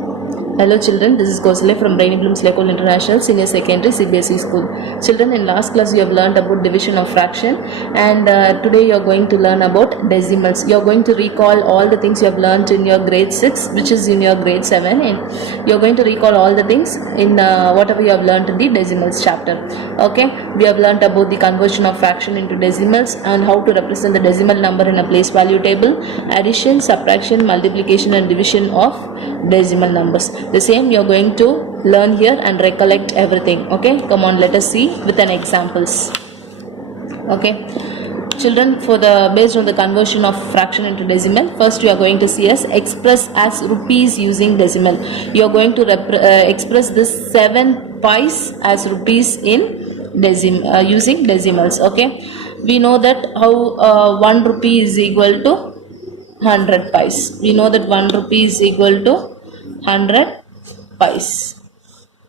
Hello children, this is Kosale from Rainy Blooms Lekol International Senior Secondary CBSE School. Children, in last class you have learned about division of fraction, and today you are going to learn about decimals. You are going to recall all the things you have learned in your grade 6, which is in your grade 7, and you are going to recall all the things in whatever you have learned in the decimals chapter. Okay, we have learned about the conversion of fraction into decimals and how to represent the decimal number in a place value table, addition, subtraction, multiplication and division of decimal numbers. The same you are going to learn here and recollect everything. Okay, come on, let us see with an examples. Okay, children, for the based on the conversion of fraction into decimal, first you are going to see as express as rupees using decimal. You are going to express this 7 pies as rupees in using decimals. Okay, we know that how 1 rupee is equal to 100 pies. We know that 1 rupee is equal to 100 pies.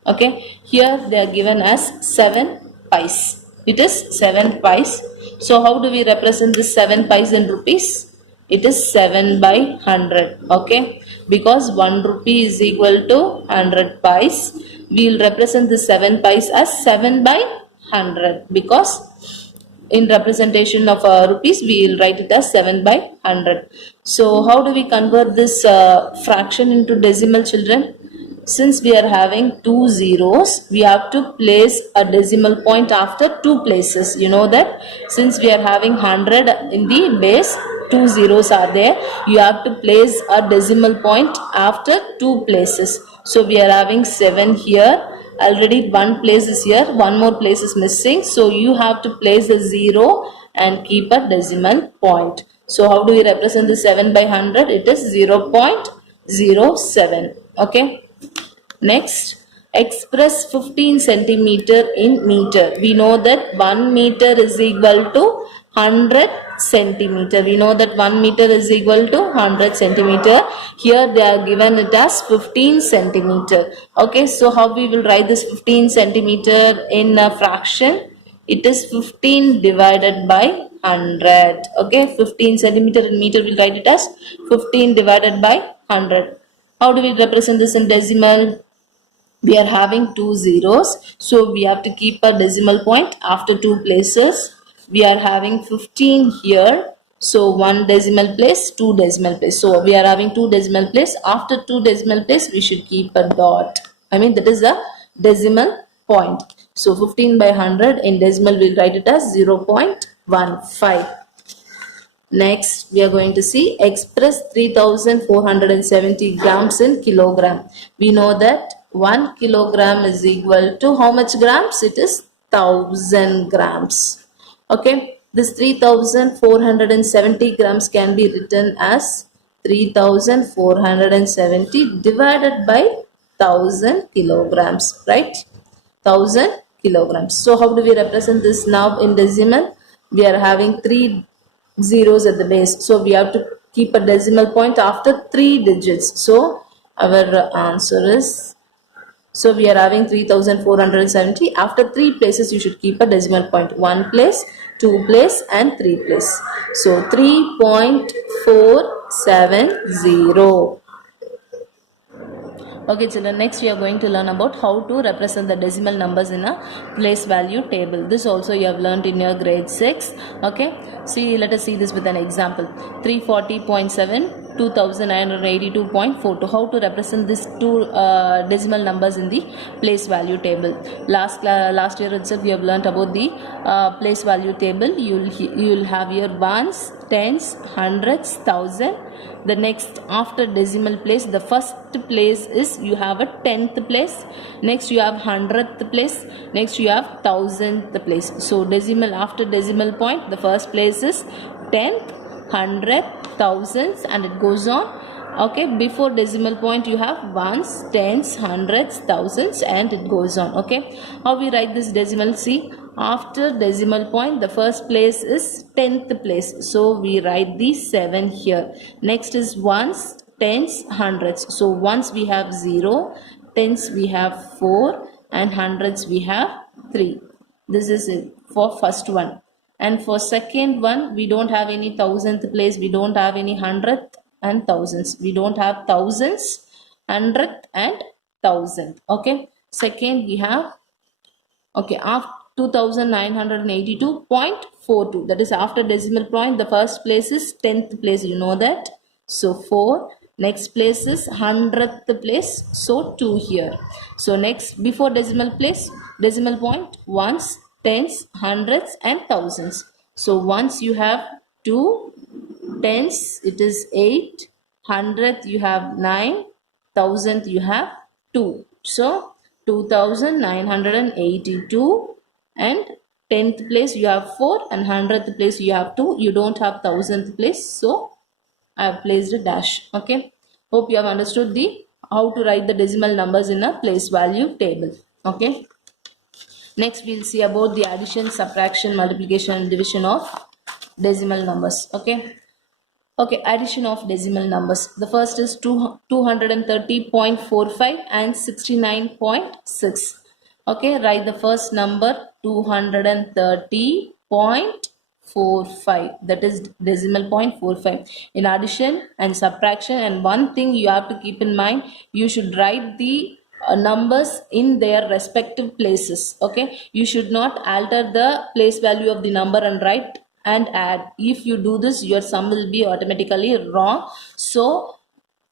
Okay, here they are given as 7 pies. It is 7 pies. So how do we represent this 7 pies in rupees? It is 7 by 100. Okay, because 1 rupee is equal to 100 pies, we will represent the 7 pies as 7 by 100, because in representation of rupees we will write it as 7 by 100. So how do we convert this fraction into decimal, children? Since we are having two zeros, we have to place a decimal point after two places. You know that since we are having 100 in the base, two zeros are there, you have to place a decimal point after two places. So we are having 7 here. Already one place is here, one more place is missing, so you have to place a 0 and keep a decimal point. So how do we represent the 7 by 100? It is 0.07. Okay, next, express 15 centimeter in meter. We know that 1 meter is equal to 100 centimeter. We know that 1 meter is equal to 100 centimeter. Here they are given it as 15 centimeter. Okay, so how we will write this 15 centimeter in a fraction? It is 15 divided by 100. Okay, 15 centimeter in meter, we'll write it as 15 divided by 100. How do we represent this in decimal? We are having two zeros, so we have to keep a decimal point after two places. We are having 15 here, so one decimal place, two decimal place. So we are having two decimal place. After two decimal place, we should keep a dot. I mean, that is a decimal point. So 15 by 100 in decimal, we'll write it as 0.15. Next, we are going to see express 3470 grams in kilogram. We know that 1 kilogram is equal to how much grams? It is 1000 grams. Okay, this 3470 grams can be written as 3470 divided by 1000 kilograms, right? 1000 kilograms. So how do we represent this now in decimal? We are having 3 zeros at the base, so we have to keep a decimal point after 3 digits. So our answer is, so we are having 3470. After 3 places you should keep a decimal point, 1 place, 2 place and 3 place. So 3.470. Okay children, next we are going to learn about how to represent the decimal numbers in a place value table. This also you have learned in your grade 6. Okay, see, let us see this with an example. 340.7, 2982.42. How to represent these two decimal numbers in the place value table. Last year itself we have learned about the place value table. You will have your ones, tens, hundreds, thousand. The next, after decimal place, the first place is you have a 10th place, next you have 100th place, next you have 1000th place. So decimal, after decimal point, the first place is 10th, 100th, thousands, and it goes on. Okay, before decimal point you have ones, tens, hundreds, thousands, and it goes on. Okay, how we write this decimal? See, after decimal point the first place is 10th place, so we write the 7 here. Next is ones, tens, hundreds. So ones we have 0, tens we have 4, and hundreds we have 3. This is it for first one. And for second one, we don't have any thousandth place, we don't have any hundredth and thousands. We don't have thousands hundredth and thousandth. Okay, second we have, okay, after 2982.42, that is after decimal point. The first place is 10th place, you know that, so 4. Next place is 100th place, so 2 here. So next, before decimal place, decimal point, ones, tens, hundreds and thousands. So once you have 2, tens it is 8, hundredth you have 9, thousandth you have 2. So 2982, and 10th place you have 4, and 100th place you have 2. You don't have 1000th place, so I have placed a dash. Okay, hope you have understood the how to write the decimal numbers in a place value table. Okay, next we'll see about the addition, subtraction, multiplication and division of decimal numbers. Okay, addition of decimal numbers. The first is 230.45 and 69.6. Okay, write the first number 230.45, that is decimal point 45. In addition and subtraction, and one thing you have to keep in mind, you should write the numbers in their respective places. Okay, you should not alter the place value of the number and write and add. If you do this, your sum will be automatically wrong. So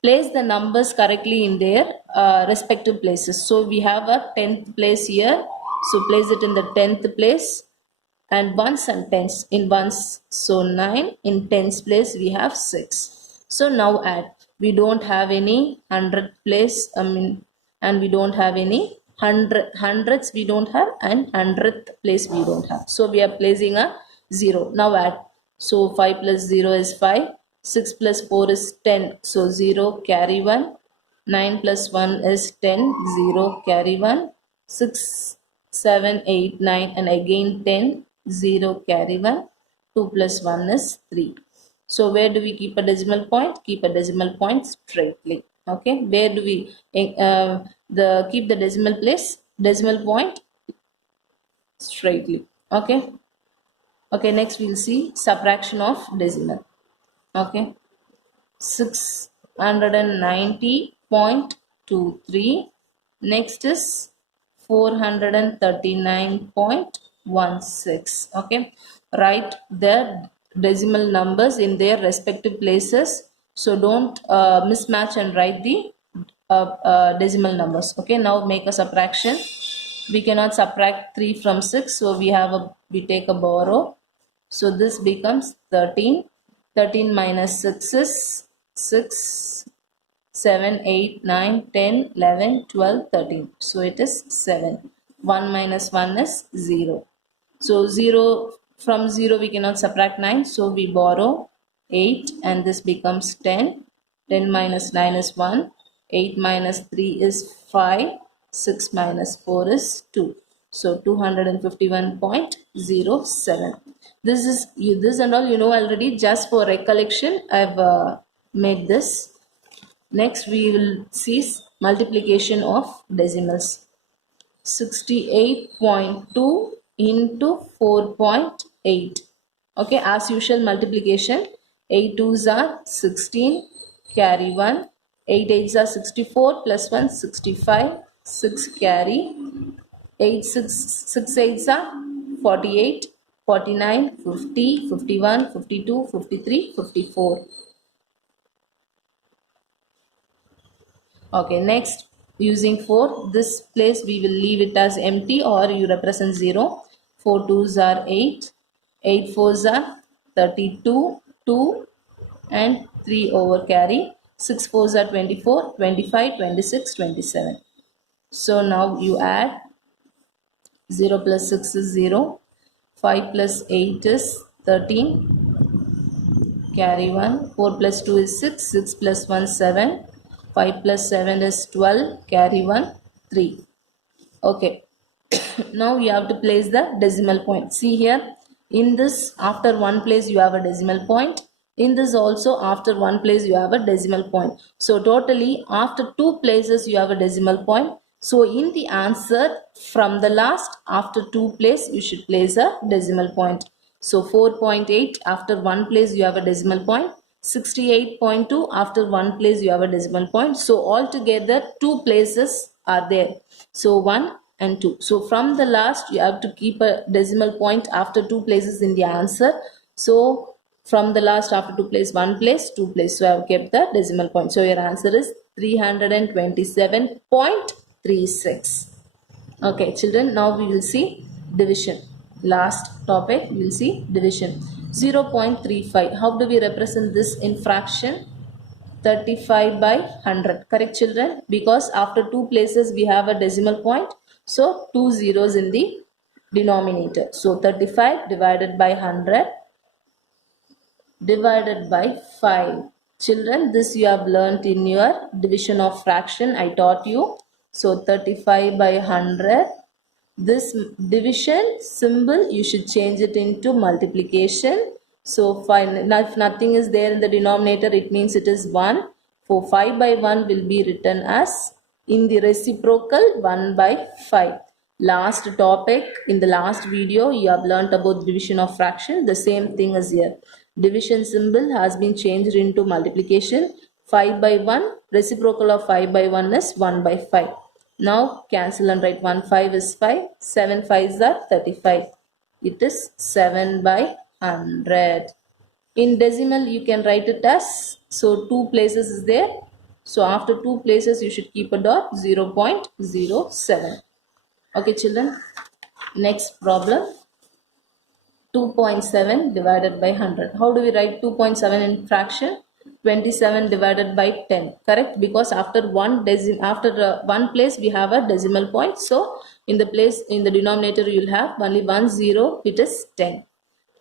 place the numbers correctly in their respective places. So we have a 10th place here, so place it in the 10th place, and ones and tens in ones, so 9. In tens place we have 6. So now add. We don't have any 100th place, and we don't have any hundreds we don't have, and 100th place we don't have, so we are placing a 0. Now add. So 5 plus 0 is 5, 6 plus 4 is 10, so 0 carry 1, 9 plus 1 is 10, 0 carry 1, 6, 7, 8, 9 and again 10, 0 carry 1, 2 plus 1 is 3. So where do we keep a decimal point? Keep a decimal point straightly. Okay, where do we keep the decimal place, decimal point straightly. Okay. Okay, next we'll see subtraction of decimal. Okay, 690.23. Next is 439.16. Okay, write the decimal numbers in their respective places. So don't mismatch and write the decimal numbers. Okay, now make a subtraction. We cannot subtract 3 from 6, so we take a borrow. So this becomes 13. 13 minus 6 is 6, 7, 8, 9, 10, 11, 12, 13. So it is 7. 1 minus 1 is 0. So 0, from 0 we cannot subtract 9. So we borrow 8 and this becomes 10. 10 minus 9 is 1. 8 minus 3 is 5. 6 minus 4 is 2. So 251.07. This is this and all you know already. Just for recollection, I've made this. Next, we will see multiplication of decimals. 68.2 into 4.8. Okay, as usual multiplication. 8 2s are 16. Carry 1. 8 8s are 64 plus 1 65. 6 carry. 8 6 8s are 48. 49, 50, 51, 52, 53, 54. Okay, next using 4, this place we will leave it as empty or you represent 0. 4 2s are 8, 8 4s are 32, 2 and 3 over carry. 6 4s are 24, 25, 26, 27. So now you add. 0 plus 6 is 0. 5 plus 8 is 13. Carry 1. 4 plus 2 is 6. 6 plus 1 7. 5 plus 7 is 12. Carry 1 3. Okay. Now you have to place the decimal point. See here. In this, after one place you have a decimal point. In this also, after one place you have a decimal point. So totally after 2 places you have a decimal point. So in the answer, from the last, after 2 place, you should place a decimal point. So 4.8, after 1 place you have a decimal point. 68.2, after one place you have a decimal point. So altogether 2 places are there. So 1 and 2. So from the last you have to keep a decimal point after 2 places in the answer. So from the last after 2 place, 1 place, 2 place. So I have kept the decimal point. So your answer is 327.36. Okay, children, now we will see division. Last topic, we will see division. 0.35. How do we represent this in fraction? 35 by 100. Correct, children? Because after 2 places we have a decimal point. So 2 zeros in the denominator. So 35 divided by 100 divided by 5. Children, this you have learnt in your division of fraction. I taught you. So 35 by 100. This division symbol you should change it into multiplication. So if nothing is there in the denominator, it means it is 1. For 5 by 1 will be written as in the reciprocal 1 by 5. Last topic, in the last video you have learnt about division of fraction. The same thing is here. Division symbol has been changed into multiplication. 5 by 1, reciprocal of 5 by 1 is 1 by 5. Now cancel and write 1 5 is 5, 7 5s are 35. It is 7 by 100. In decimal you can write it as, so 2 places is there. So after 2 places you should keep a dot, 0.07. Okay children, next problem. 2.7 divided by 100. How do we write 2.7 in fraction? 27 divided by 10. Correct? Because after one place we have a decimal point. So in the denominator you will have only 1 0. It is 10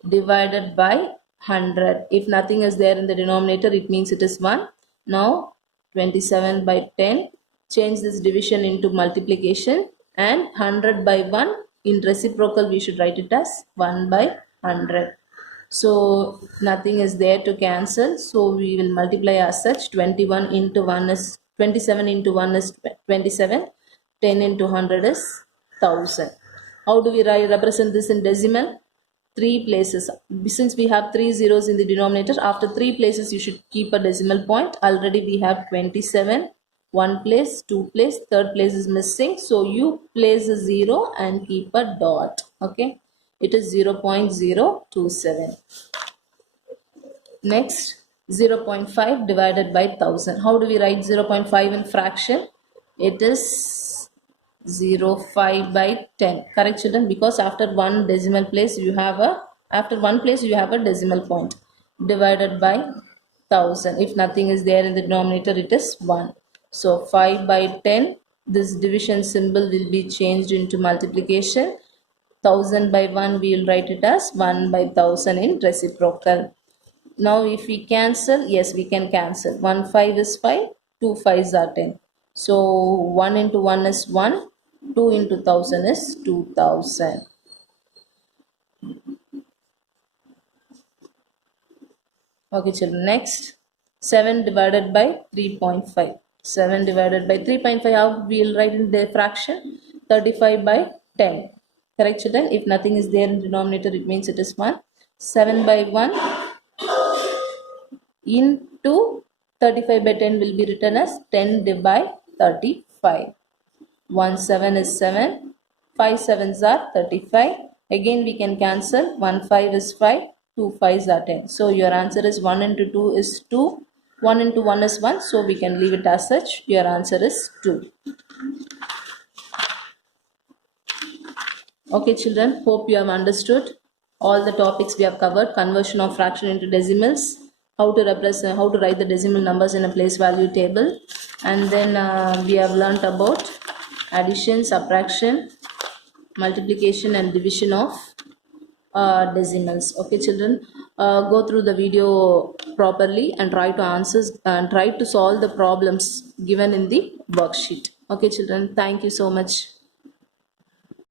divided by 100. If nothing is there in the denominator, it means it is 1. Now 27 by 10. Change this division into multiplication, and 100 by 1 in reciprocal we should write it as 1 by 100. So nothing is there to cancel, so we will multiply as such. 21 into 1 is 27 into 1 is 27, 10 into 100 is 1000. How do we represent this in decimal? 3 places. Since we have 3 zeros in the denominator, after 3 places you should keep a decimal point. Already we have 27, 1 place, 2 place, 3rd place is missing, so you place a 0 and keep a dot. Okay, it is 0.027. Next, 0.5 divided by 1000. How do we write 0.5 in fraction? It is 0.5 by 10. Correct children? Because after one decimal place you have a decimal point. Divided by 1000. If nothing is there in the denominator, it is 1. So 5 by 10, this division symbol will be changed into multiplication. 1000 by 1 we will write it as 1 by 1000 in reciprocal. Now if we cancel, yes, we can cancel. 1 5 is 5, 2 5s are 10. So 1 into 1 is 1, 2 into 1000 is 2000. Okay children, next 7 divided by 3.5. 7 divided by 3.5, how we will write in the fraction? 35 by 10. Correct children? If nothing is there in denominator, it means it is 1. 7 by 1 into 35 by 10 will be written as 10 divided by 35. 1 7 is 7. 5 7s are 35. Again we can cancel. 1 5 is 5. 2 5s are 10. So your answer is 1 into 2 is 2. 1 into 1 is 1. So we can leave it as such. Your answer is 2. Okay children, hope you have understood all the topics we have covered. Conversion of fraction into decimals, how to write the decimal numbers in a place value table, and then we have learnt about addition, subtraction, multiplication and division of decimals. Okay children, go through the video properly and try to solve the problems given in the worksheet. Okay children, thank you so much.